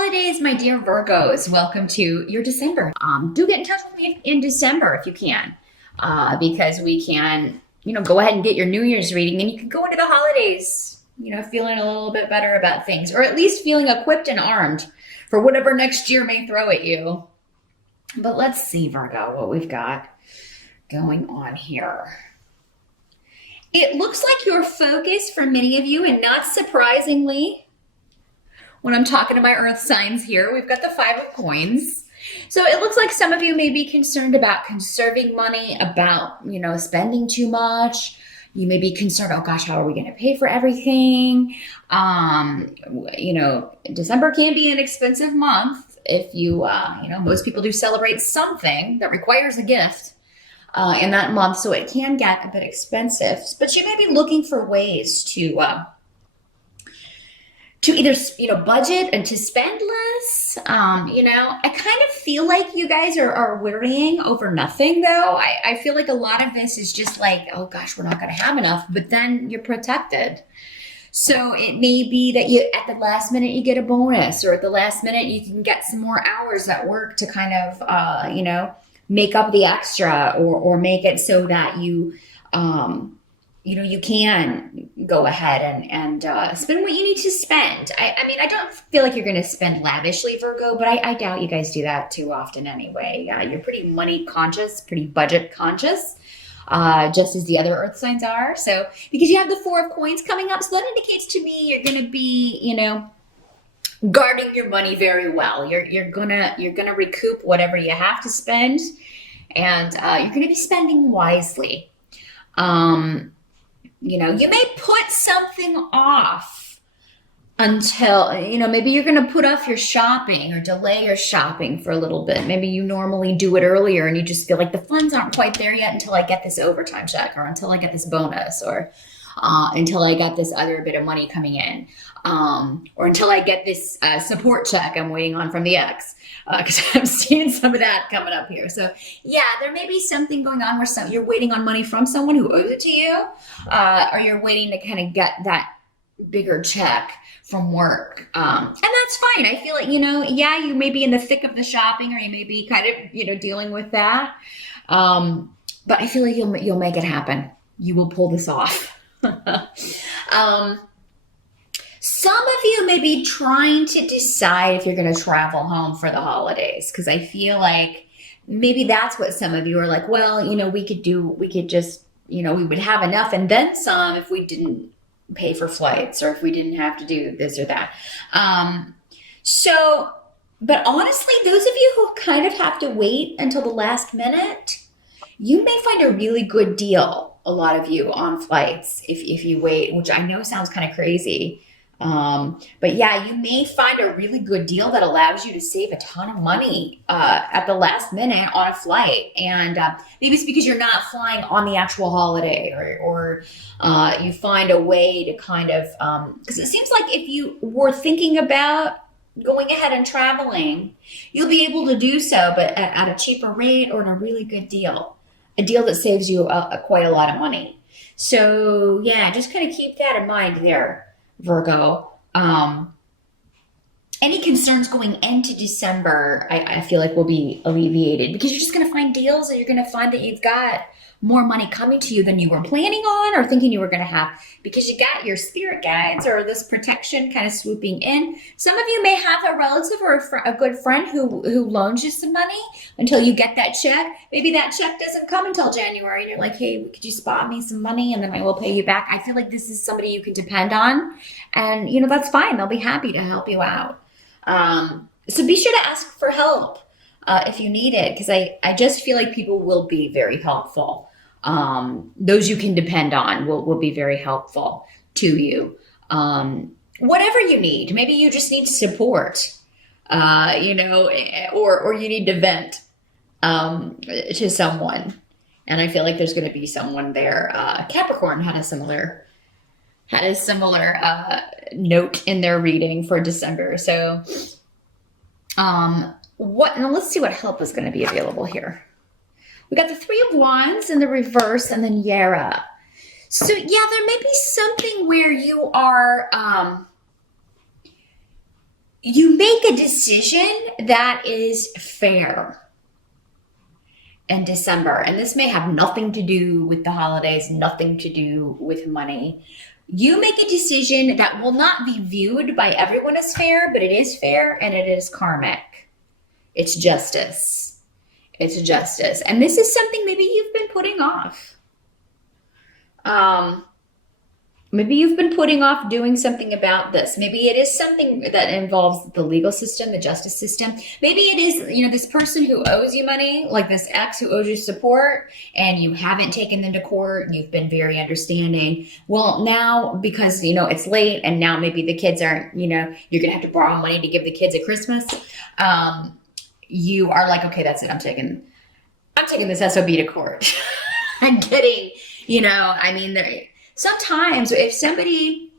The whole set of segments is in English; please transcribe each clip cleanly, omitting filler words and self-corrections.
holidays, my dear Virgos. Welcome to your December. Do get in touch with me in December if you can, because we can, go ahead and get your New Year's reading, and you can go into the holidays, feeling a little bit better about things, or at least feeling equipped and armed for whatever next year may throw at you. But let's see, Virgo, what we've got going on here. It looks like your focus for many of you, and not surprisingly, when I'm talking to my earth signs here, we've got the Five of Coins. So it looks like some of you may be concerned about conserving money, about, spending too much. You may be concerned, oh gosh, how are we going to pay for everything? December can be an expensive month if you, most people do celebrate something that requires a gift in that month. So it can get a bit expensive, but you may be looking for ways to either, budget and to spend less. I kind of feel like you guys are worrying over nothing, though. I feel like a lot of this is just like, oh gosh, we're not going to have enough, but then you're protected. So it may be that at the last minute you get a bonus, or at the last minute you can get some more hours at work to kind of, make up the extra, or make it so that you can go ahead and spend what you need to spend. I don't feel like you're going to spend lavishly, Virgo, but I doubt you guys do that too often anyway. You're pretty money conscious, pretty budget conscious, just as the other earth signs are. So because you have the Four of Coins coming up, so that indicates to me you're going to be, guarding your money very well. You're gonna recoup whatever you have to spend, and you're going to be spending wisely. You may put something off until, maybe you're going to put off your shopping or delay your shopping for a little bit. Maybe you normally do it earlier and you just feel like the funds aren't quite there yet until I get this overtime check, or until I get this bonus, or until I got this other bit of money coming in, or until I get this support check I'm waiting on from the ex, because I'm seeing some of that coming up here. So yeah, there may be something going on where you're waiting on money from someone who owes it to you, or you're waiting to kind of get that bigger check from work. And that's fine. I feel like, you may be in the thick of the shopping, or you may be kind of, dealing with that. But I feel like you'll make it happen. You will pull this off. Some of you may be trying to decide if you're going to travel home for the holidays, because I feel like maybe that's what some of you are like, well, we could just, we would have enough and then some if we didn't pay for flights, or if we didn't have to do this or that. But honestly, those of you who kind of have to wait until the last minute, you may find a really good deal, a lot of you, on flights if you wait, which I know sounds kind of crazy. But yeah, you may find a really good deal that allows you to save a ton of money at the last minute on a flight. And maybe it's because you're not flying on the actual holiday, or you find a way to kind of, because it seems like if you were thinking about going ahead and traveling, you'll be able to do so, but at a cheaper rate or in a really good deal. A deal that saves you quite a lot of money. So yeah, just kind of keep that in mind there, Virgo. Any concerns going into December, I feel like will be alleviated, because you're just going to find deals, and you're going to find that you've got more money coming to you than you were planning on or thinking you were going to have, because you got your spirit guides or this protection kind of swooping in. Some of you may have a relative or a good friend who loans you some money until you get that check. Maybe that check doesn't come until January, and you're like, hey, could you spot me some money and then I will pay you back. I feel like this is somebody you can depend on, and that's fine. They'll be happy to help you out. So be sure to ask for help if you need it, because I just feel like people will be very helpful. Those you can depend on will be very helpful to you. Whatever you need, maybe you just need support, or you need to vent to someone. And I feel like there's going to be someone there. Capricorn had a similar note in their reading for December. So now let's see what help is going to be available here. We got the Three of Wands in the reverse, and then Yara. So yeah, there may be something where you are you make a decision that is fair in December. And this may have nothing to do with the holidays, nothing to do with money. You make a decision that will not be viewed by everyone as fair, but it is fair and it is karmic. It's justice. It's justice. And this is something maybe you've been putting off. Maybe you've been putting off doing something about this. Maybe it is something that involves the legal system, the justice system. Maybe it is, this person who owes you money, like this ex who owes you support, and you haven't taken them to court and you've been very understanding. Well, now because, it's late and now maybe the kids aren't, you're going to have to borrow money to give the kids at Christmas. You are like, okay, that's it. I'm taking this SOB to court. I'm getting, sometimes if somebody,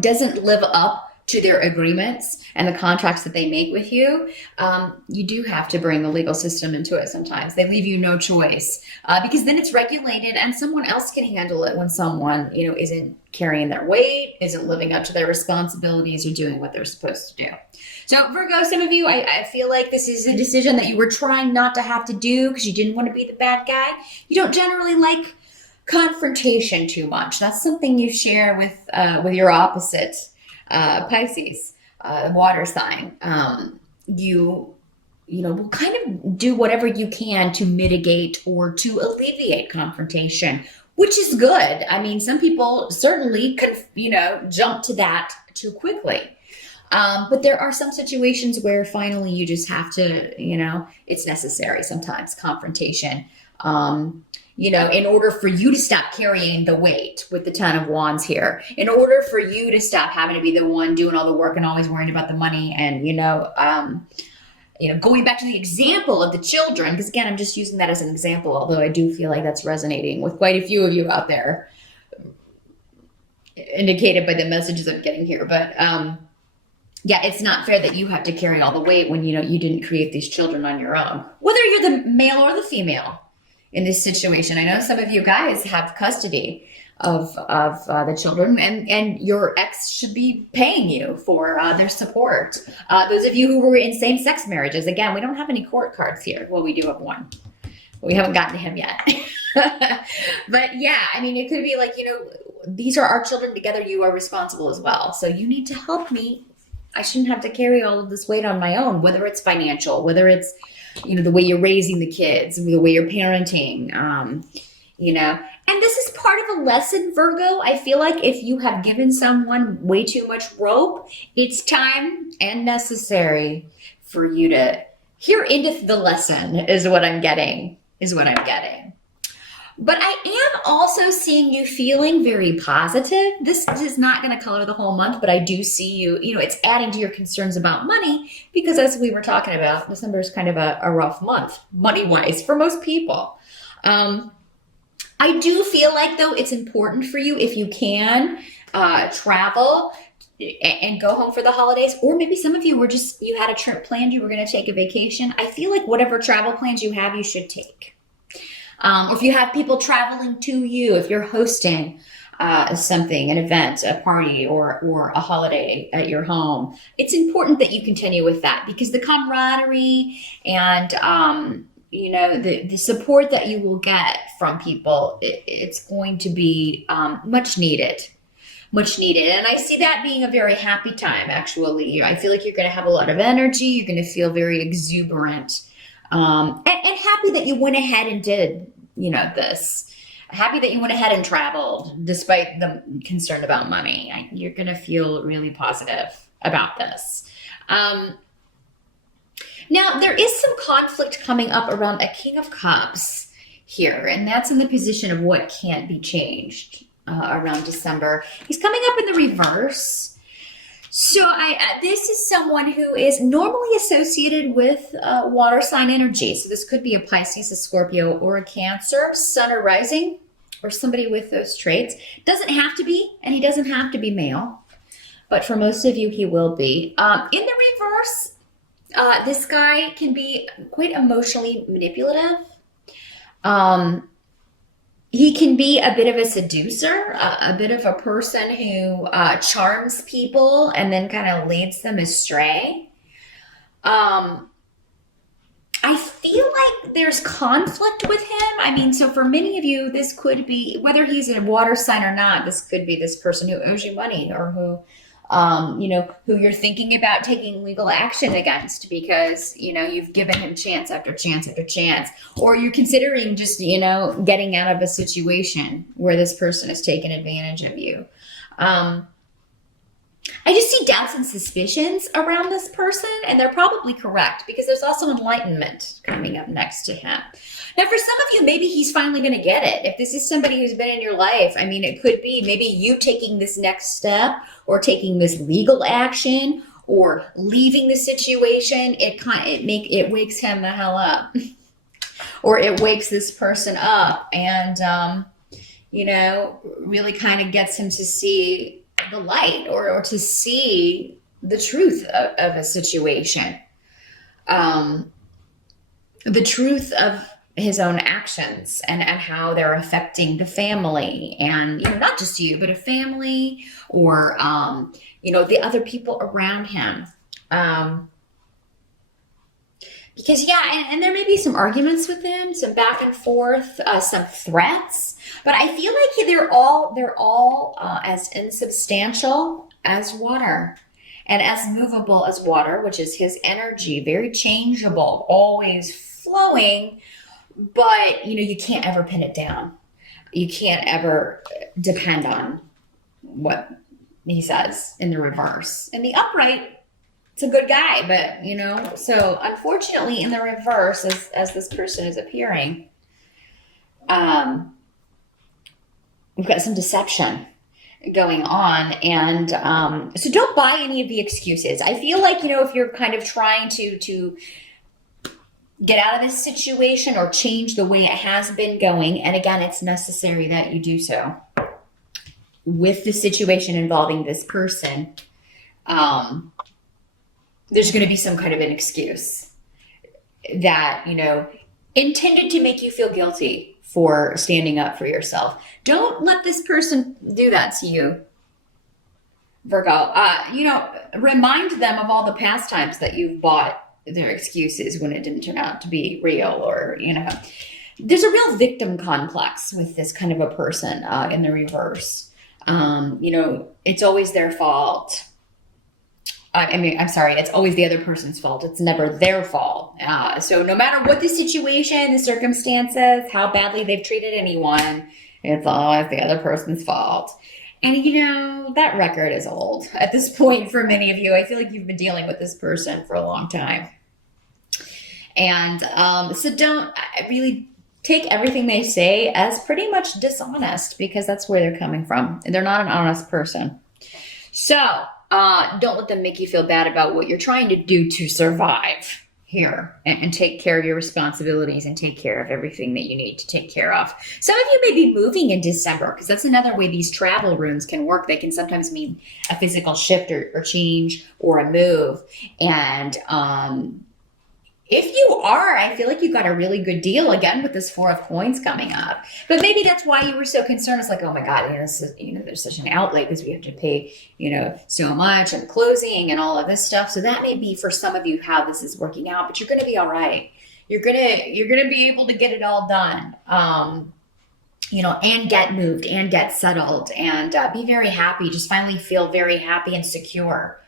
doesn't live up to their agreements and the contracts that they make with you, you do have to bring the legal system into it sometimes. They leave you no choice because then it's regulated and someone else can handle it when someone, isn't carrying their weight, isn't living up to their responsibilities or doing what they're supposed to do. So Virgo, some of you, I feel like this is a decision that you were trying not to have to do because you didn't want to be the bad guy. You don't generally like confrontation too much. That's something you share with your opposite, Pisces, water sign. You will kind of do whatever you can to mitigate or to alleviate confrontation, which is good. I mean, some people certainly can, jump to that too quickly. But there are some situations where finally you just have to, it's necessary sometimes, confrontation. In order for you to stop carrying the weight with the Ten of Wands here, in order for you to stop having to be the one doing all the work and always worrying about the money and, going back to the example of the children, because again, I'm just using that as an example, although I do feel like that's resonating with quite a few of you out there, indicated by the messages I'm getting here. But, it's not fair that you have to carry all the weight when, you didn't create these children on your own, whether you're the male or the female. In this situation, I know some of you guys have custody of the children, and your ex should be paying you for their support. Those of you who were in same-sex marriages, again, we don't have any court cards here. Well, we do have one. But we haven't gotten to him yet. But yeah, I mean, it could be like, these are our children together. You are responsible as well. So you need to help me. I shouldn't have to carry all of this weight on my own, whether it's financial, whether it's the way you're raising the kids, the way you're parenting, and this is part of a lesson, Virgo. I feel like if you have given someone way too much rope, it's time and necessary for you to hear into the lesson is what I'm getting. But I am also seeing you feeling very positive. This is not going to color the whole month, but I do see you, it's adding to your concerns about money because as we were talking about, December is kind of a rough month, money-wise, for most people. I do feel like, though, it's important for you if you can travel and go home for the holidays, or maybe some of you you had a trip planned, you were going to take a vacation. I feel like whatever travel plans you have, you should take. Or if you have people traveling to you, if you're hosting something, an event, a party, or a holiday at your home, it's important that you continue with that because the camaraderie and the support that you will get from people, it's going to be much needed. And I see that being a very happy time, actually. I feel like you're going to have a lot of energy. You're going to feel very exuberant. And happy that you went ahead and did, this. Happy that you went ahead and traveled despite the concern about money. You're going to feel really positive about this. Now, there is some conflict coming up around a King of Cups here, and that's in the position of what can't be changed around December. He's coming up in the reverse. So this is someone who is normally associated with water sign energy. So this could be a Pisces, a Scorpio, or a Cancer, Sun or Rising, or somebody with those traits. Doesn't have to be, and he doesn't have to be male. But for most of you, he will be. In the reverse, this guy can be quite emotionally manipulative. he can be a bit of a seducer, a bit of a person who charms people and then kind of leads them astray. Um, I feel like there's conflict with him. I mean, so for many of you, this could be, whether he's a water sign or not, this could be this person who owes you money, or who, who you're thinking about taking legal action against because, you've given him chance after chance after chance, or you're considering just, getting out of a situation where this person has taken advantage of you. I just see doubts and suspicions around this person, and they're probably correct because there's also enlightenment coming up next to him. Now, for some of you, maybe he's finally going to get it. If this is somebody who's been in your life, I mean, it could be maybe you taking this next step or taking this legal action or leaving the situation. It wakes him the hell up, or it wakes this person up, and really kind of gets him to see the light, or to see the truth of a situation, the truth of his own actions, and how they're affecting the family, and not just you, but a family, or the other people around him. Because and there may be some arguments with him, some back and forth, some threats, but I feel like they're all as insubstantial as water, and as movable as water, which is his energy, very changeable, always flowing, but you can't ever pin it down. You can't ever depend on what he says in the reverse. In the upright, it's a good guy, but so unfortunately in the reverse, as this person is appearing, we've got some deception going on, and so don't buy any of the excuses. I feel like if you're kind of trying to get out of this situation or change the way it has been going, and again, it's necessary that you do so with the situation involving this person, there's going to be some kind of an excuse that, intended to make you feel guilty for standing up for yourself. Don't let this person do that to you, Virgo. Remind them of all the past times that you've bought their excuses when it didn't turn out to be real, or, there's a real victim complex with this kind of a person in the reverse. It's always their fault. It's always the other person's fault. It's never their fault. So no matter what the situation, the circumstances, how badly they've treated anyone, it's always the other person's fault. And that record is old at this point for many of you. I feel like you've been dealing with this person for a long time. And so don't really take everything they say as pretty much dishonest, because that's where they're coming from. They're not an honest person. So don't let them make you feel bad about what you're trying to do to survive here, and take care of your responsibilities and take care of everything that you need to take care of. Some of you may be moving in December, because that's another way these travel runes can work. They can sometimes mean a physical shift or change or a move. And if you are, I feel like you got a really good deal again with this Four of Coins coming up. But maybe that's why you were so concerned. It's like, oh my God, there's such an outlay because we have to pay, so much and closing and all of this stuff. So that may be for some of you how this is working out, but you're going to be all right. You're going to be able to get it all done. And get moved and get settled and be very happy. Just finally feel very happy and secure.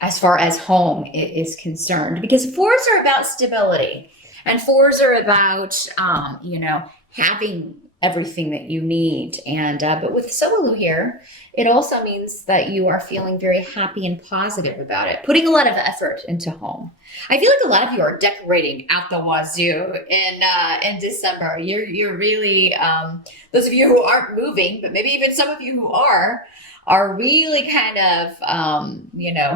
As far as home is concerned, because fours are about stability, and fours are about, having everything that you need. And, but with Solu here, it also means that you are feeling very happy and positive about it, putting a lot of effort into home. I feel like a lot of you are decorating out the wazoo in December. You're really, those of you who aren't moving, but maybe even some of you who are really kind of,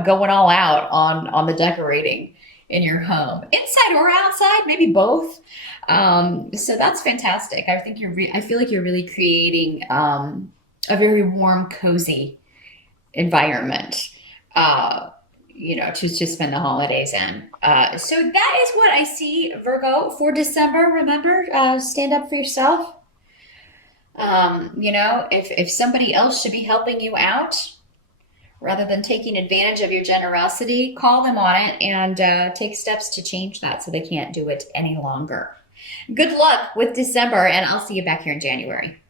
going all out on the decorating in your home, inside or outside, maybe both. So that's fantastic. I think I feel like you're really creating a very warm, cozy environment, to spend the holidays in. So that is what I see, Virgo, for December. Remember, stand up for yourself. You know, if somebody else should be helping you out rather than taking advantage of your generosity, call them on it and take steps to change that so they can't do it any longer. Good luck with December, and I'll see you back here in January.